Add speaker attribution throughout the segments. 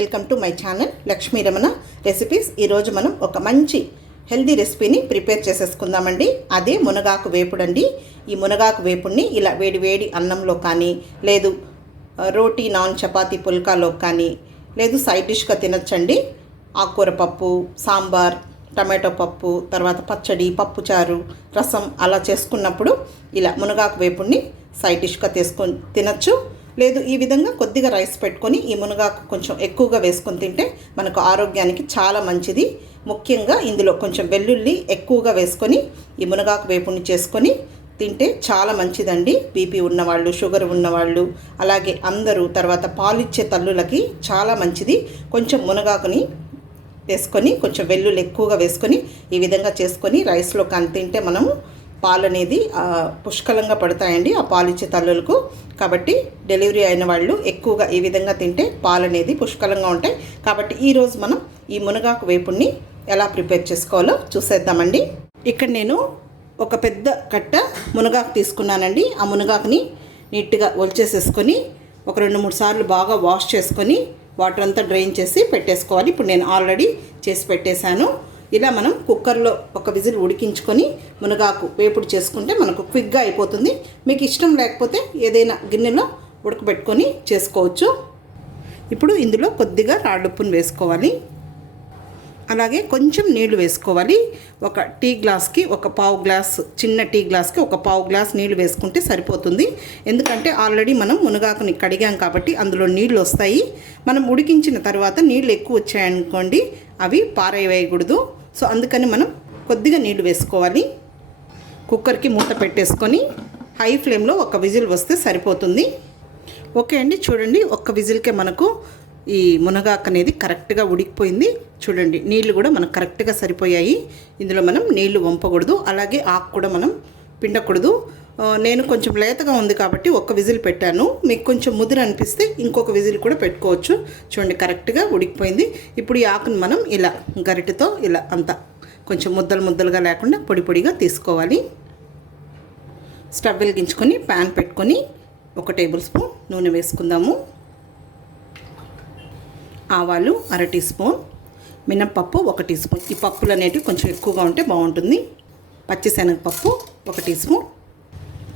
Speaker 1: Welcome to my channel Lakshmi Ramana recipes. ఈరోజు మనం ఒక మంచి హెల్దీ రెసిపీని ప్రిపేర్ చేసేసుకుందామండి. అదే మునగాకు వేపుడండి. ఈ మునగాకు వేపుడిని ఇలా వేడి వేడి అన్నంలో కానీ లేదు రోటీ నాన్ చపాతీ పుల్కాలో కానీ లేదు సైడ్ డిష్గా తినచ్చండి. ఆకుకూర పప్పు సాంబార్ టమాటో పప్పు తర్వాత పచ్చడి పప్పుచారు రసం అలా చేసుకున్నప్పుడు ఇలా మునగాకు వేపుడిని సైడ్ డిష్గా తీసుకొని తినచ్చు. లేదు ఈ విధంగా కొద్దిగా రైస్ పెట్టుకొని ఈ మునగాకు కొంచెం ఎక్కువగా వేసుకొని తింటే మనకు ఆరోగ్యానికి చాలా మంచిది. ముఖ్యంగా ఇందులో కొంచెం వెల్లుల్లి ఎక్కువగా వేసుకొని ఈ మునగాకు వేపుని చేసుకొని తింటే చాలా మంచిదండి. బీపీ ఉన్నవాళ్ళు షుగర్ ఉన్నవాళ్ళు అలాగే అందరూ తర్వాత పాలిచ్చే తల్లులకి చాలా మంచిది. కొంచెం మునగాకుని వేసుకొని కొంచెం వెల్లుల్లి ఎక్కువగా వేసుకొని ఈ విధంగా చేసుకొని రైస్లో కానీ తింటే మనము పాలు అనేది పుష్కలంగా పడతాయండి ఆ పాలు ఇచ్చే తల్లులకు. కాబట్టి డెలివరీ అయిన వాళ్ళు ఎక్కువగా ఈ విధంగా తింటే పాలు అనేది పుష్కలంగా ఉంటాయి. కాబట్టి ఈరోజు మనం ఈ మునగాకు వేపుడిని ఎలా ప్రిపేర్ చేసుకోవాలో చూసేద్దామండి. ఇక్కడ నేను ఒక పెద్ద కట్ట మునగాకు తీసుకున్నానండి. ఆ మునగాకుని నీట్గా ఒలిచేసేసుకొని ఒక రెండు మూడు సార్లు బాగా వాష్ చేసుకొని వాటర్ అంతా డ్రైన్ చేసి పెట్టేసుకోవాలి. ఇప్పుడు నేను ఆల్రెడీ చేసి పెట్టేశాను. ఇలా మనం కుక్కర్లో ఒక విజిల్ ఉడికించుకొని మునగాకు వేపుడు చేసుకుంటే మనకు క్విక్గా అయిపోతుంది. మీకు ఇష్టం లేకపోతే ఏదైనా గిన్నెలో ఉడకబెట్టుకొని చేసుకోవచ్చు. ఇప్పుడు ఇందులో కొద్దిగా రాళ్ళుప్పును వేసుకోవాలి. అలాగే కొంచెం నీళ్ళు వేసుకోవాలి. ఒక టీ గ్లాస్కి ఒక పావు గ్లాస్ చిన్న టీ గ్లాస్కి ఒక పావు గ్లాస్ నీళ్ళు వేసుకుంటే సరిపోతుంది. ఎందుకంటే ఆల్రెడీ మనం మునగాకుని కడిగాం కాబట్టి అందులో నీళ్ళు వస్తాయి. మనం ఉడికించిన తర్వాత నీళ్ళు ఎక్కువ వచ్చాయనుకోండి అవి పారేయవేయకూడదు సో అందుకని మనం కొద్దిగా నీళ్ళు వేసుకోవాలి. కుక్కర్కి మూత పెట్టేసుకొని హై ఫ్లేమ్లో ఒక విజిల్ వస్తే సరిపోతుంది. ఓకే అండి చూడండి ఒక్క విజిల్కే మనకు ఈ మునగాకు అనేది కరెక్ట్గా ఉడికిపోయింది. చూడండి నీళ్ళు కూడా మనకు కరెక్ట్గా సరిపోయాయి. ఇందులో మనం నీళ్ళు వంపకూడదు. అలాగే ఆకు కూడా మనం పిండకూడదు. నేను కొంచెం లేతగా ఉంది కాబట్టి ఒక్క విజిల్ పెట్టాను. మీకు కొంచెం ముదిరి అనిపిస్తే ఇంకొక విజిల్ కూడా పెట్టుకోవచ్చు. చూడండి కరెక్ట్గా ఉడికిపోయింది. ఇప్పుడు ఈ ఆకును మనం ఇలా గరిటెతో ఇలా అంతా కొంచెం ముద్దలు ముద్దలుగా లేకుండా పొడి పొడిగా తీసుకోవాలి. స్టవ్ వెలిగించుకొని ప్యాన్ పెట్టుకొని ఒక టేబుల్ స్పూన్ నూనె వేసుకుందాము. ఆవాలు అర టీ స్పూన్ మినప్పప్పు ఒక టీ స్పూన్. ఈ పప్పులు అనేటివి కొంచెం ఎక్కువగా ఉంటే బాగుంటుంది. పచ్చిశనగపప్పు ఒక టీ స్పూన్.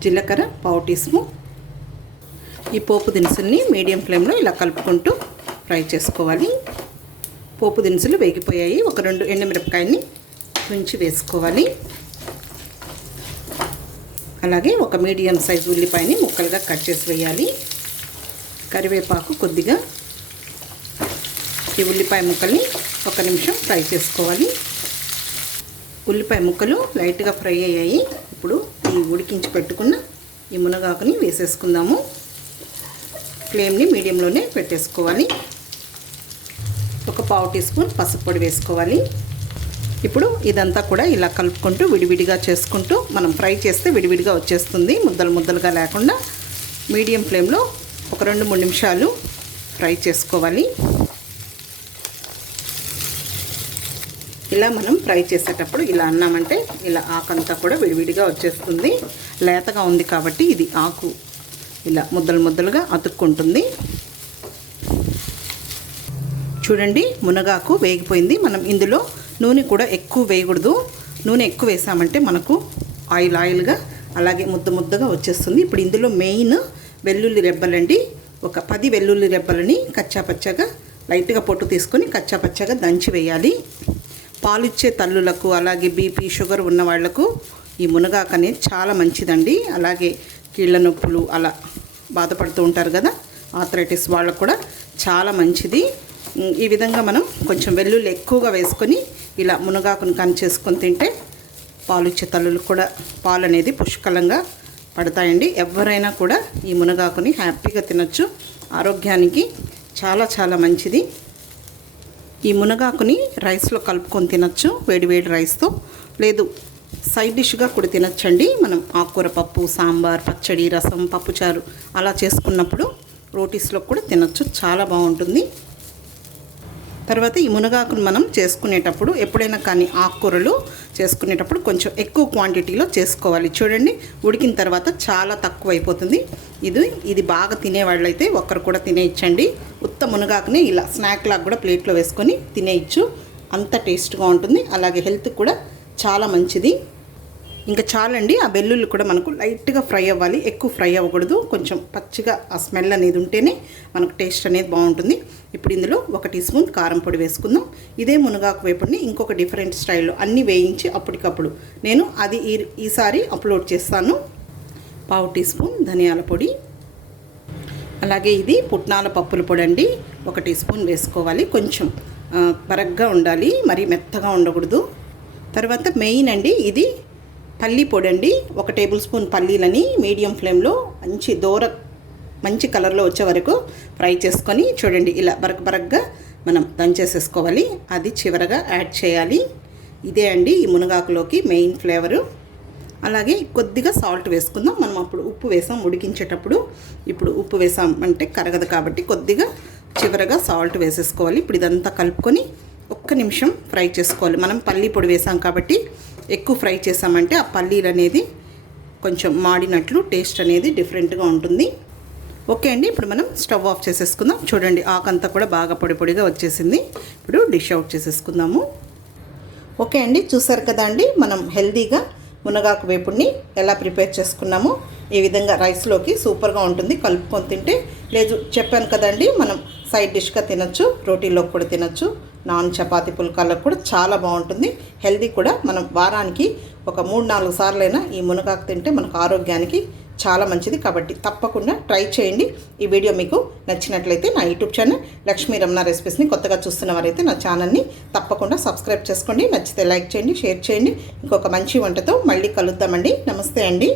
Speaker 1: జీలకర్ర పావు టీ స్పూన్. ఈ పోపు దినుసుల్ని మీడియం ఫ్లేమ్లో ఇలా కలుపుకుంటూ ఫ్రై చేసుకోవాలి. పోపు దినుసులు వేగిపోయాయి. ఒక రెండు ఎండుమిరపకాయని తుంచి వేసుకోవాలి. అలాగే ఒక మీడియం సైజ్ ఉల్లిపాయని ముక్కలుగా కట్ చేసి వేయాలి. కరివేపాకు కొద్దిగా. ఈ ఉల్లిపాయ ముక్కల్ని ఒక నిమిషం ఫ్రై చేసుకోవాలి. ఉల్లిపాయ ముక్కలు లైట్గా ఫ్రై అయ్యాయి. ఇప్పుడు ఈ ఉడికించి పెట్టుకున్న ఈ మునగాకుని వేసేసుకుందాము. ఫ్లేమ్ని మీడియంలోనే పెట్టేసుకోవాలి. ఒక పావు టీ స్పూన్ పసుపు పొడి వేసుకోవాలి. ఇప్పుడు ఇదంతా కూడా ఇలా కలుపుకుంటూ విడివిడిగా చేసుకుంటూ మనం ఫ్రై చేస్తే విడివిడిగా వచ్చేస్తుంది. ముద్దలు ముద్దలుగా లేకుండా మీడియం ఫ్లేమ్లో ఒక రెండు మూడు నిమిషాలు ఫ్రై చేసుకోవాలి. ఇలా మనం ఫ్రై చేసేటప్పుడు ఇలా అన్నామంటే ఇలా ఆకంతా కూడా విడివిడిగా వచ్చేస్తుంది. లేతగా ఉంది కాబట్టి ఇది ఆకు ఇలా ముద్దలు ముద్దలుగా అతుక్కుంటుంది. చూడండి మునగాకు వేగిపోయింది. మనం ఇందులో నూనె కూడా ఎక్కువ వేయకూడదు. నూనె ఎక్కువ వేసామంటే మనకు ఆయిల్ ఆయిల్గా అలాగే ముద్ద ముద్దగా వచ్చేస్తుంది. ఇప్పుడు ఇందులో మెయిన్ వెల్లుల్లి రెబ్బలండి. ఒక పది వెల్లుల్లి రెబ్బలని కచ్చాపచ్చాగా లైట్గా పొట్టు తీసుకొని కచ్చాపచ్చాగా దంచి వేయాలి. పాలిచ్చే తల్లులకు అలాగే బీపీ షుగర్ ఉన్న వాళ్ళకు ఈ మునగాకు అనేది చాలా మంచిదండి. అలాగే కీళ్ళ నొప్పులు అలా బాధపడుతూ ఉంటారు కదా ఆథరైటిస్ వాళ్ళకు కూడా చాలా మంచిది. ఈ విధంగా మనం కొంచెం వెల్లుల్లి ఎక్కువగా వేసుకొని ఇలా మునగాకును కానీ చేసుకొని తింటే పాలిచ్చే తల్లులకు కూడా పాలు అనేది పుష్కలంగా పడతాయండి. ఎవరైనా కూడా ఈ మునగాకుని హ్యాపీగా తినొచ్చు. ఆరోగ్యానికి చాలా చాలా మంచిది. ఈ మునగాకుని రైస్లో కలుపుకొని తినచ్చు వేడివేడి రైస్తో. లేదు సైడ్ డిష్గా కూడా తినచ్చండి. మనం ఆకుకూర పప్పు సాంబార్ పచ్చడి రసం పప్పుచారు అలా చేసుకున్నప్పుడు రోటీస్లో కూడా తినచ్చు. చాలా బాగుంటుంది. తర్వాత ఈ మునగాకును మనం చేసుకునేటప్పుడు ఎప్పుడైనా కానీ ఆకుకూరలు చేసుకునేటప్పుడు కొంచెం ఎక్కువ క్వాంటిటీలో చేసుకోవాలి. చూడండి ఉడికిన తర్వాత చాలా తక్కువ అయిపోతుంది ఇది ఇది బాగా తినేవాళ్ళైతే ఒక్కరు కూడా తినేయచ్చండి. ఉత్త మునగాకుని ఇలా స్నాక్ లాగా కూడా ప్లేట్లో వేసుకొని తినేయచ్చు. అంత టేస్ట్గా ఉంటుంది. అలాగే హెల్త్ కూడా చాలా మంచిది. ఇంకా చాలండి. ఆ వెల్లుల్లి కూడా మనకు లైట్గా ఫ్రై అవ్వాలి. ఎక్కువ ఫ్రై అవ్వకూడదు. కొంచెం పచ్చిగా ఆ స్మెల్ అనేది ఉంటేనే మనకు టేస్ట్ అనేది బాగుంటుంది. ఇప్పుడు ఇందులో ఒక టీ స్పూన్ కారం పొడి వేసుకుందాం. ఇదే మునగాకు వేపుడిని ఇంకొక డిఫరెంట్ స్టైల్లో అన్నీ వేయించి అప్పటికప్పుడు నేను అది ఈ ఈసారి అప్లోడ్ చేస్తాను. పావు టీ స్పూన్ ధనియాల పొడి. అలాగే ఇది పుట్నాల పప్పుల పొడి అండి. ఒక టీ స్పూన్ వేసుకోవాలి. కొంచెం బరగ్గా ఉండాలి. మరి మెత్తగా ఉండకూడదు. తర్వాత మెయిన్ అండి ఇది పల్లీ పొడి అండి ఒక టేబుల్ స్పూన్ పల్లీలని మీడియం ఫ్లేమ్లో మంచి దూర మంచి కలర్లో వచ్చే వరకు ఫ్రై చేసుకొని చూడండి ఇలా బరక బరక్గా మనం దంచేసేసుకోవాలి. అది చివరగా యాడ్ చేయాలి. ఇదే అండి ఈ మునగాకులోకి మెయిన్ ఫ్లేవరు. అలాగే కొద్దిగా సాల్ట్ వేసుకుందాం. మనం అప్పుడు ఉప్పు వేసాం ఉడికించేటప్పుడు. ఇప్పుడు ఉప్పు వేసాం అంటే కరగదు కాబట్టి కొద్దిగా చివరగా సాల్ట్ వేసేసుకోవాలి. ఇప్పుడు ఇదంతా కలుపుకొని ఒక్క నిమిషం ఫ్రై చేసుకోవాలి. మనం పల్లీ పొడి వేసాం కాబట్టి ఎక్కువ ఫ్రై చేసామంటే ఆ పల్లీలు అనేది కొంచెం మాడినట్లు టేస్ట్ అనేది డిఫరెంట్గా ఉంటుంది. ఓకే అండి ఇప్పుడు మనం స్టవ్ ఆఫ్ చేసేసుకుందాం. చూడండి ఆకంతా కూడా బాగా పొడి పొడిగా వచ్చేసింది. ఇప్పుడు డిష్ అవుట్ చేసేసుకుందాము. ఓకే అండి చూసారు కదా అండి మనం హెల్దీగా మునగాకు వేపుడిని ఎలా ప్రిపేర్ చేసుకున్నాము. ఈ విధంగా రైస్లోకి సూపర్గా ఉంటుంది. కలుపుకొని తింటే లేదు చెప్పాను కదండి మనం సైడ్ డిష్గా తినొచ్చు రోటీలోకి కూడా తినొచ్చు నాన్ చపాతి పుల్కాలకు కూడా చాలా బాగుంటుంది. హెల్తీ కూడా మనం వారానికి ఒక మూడు నాలుగు సార్లైనా ఈ మునగాకు తింటే మనకు ఆరోగ్యానికి చాలా మంచిది. కాబట్టి తప్పకుండా ట్రై చేయండి. ఈ వీడియో మీకు నచ్చినట్లయితే నా యూట్యూబ్ ఛానల్ లక్ష్మీ రమణ రెసిపీస్ని కొత్తగా చూస్తున్న వారైతే నా ఛానల్ని తప్పకుండా సబ్స్క్రైబ్ చేసుకోండి. నచ్చితే లైక్ చేయండి షేర్ చేయండి. ఇంకొక మంచి వంటతో మళ్ళీ కలుద్దామండి. నమస్తే అండి.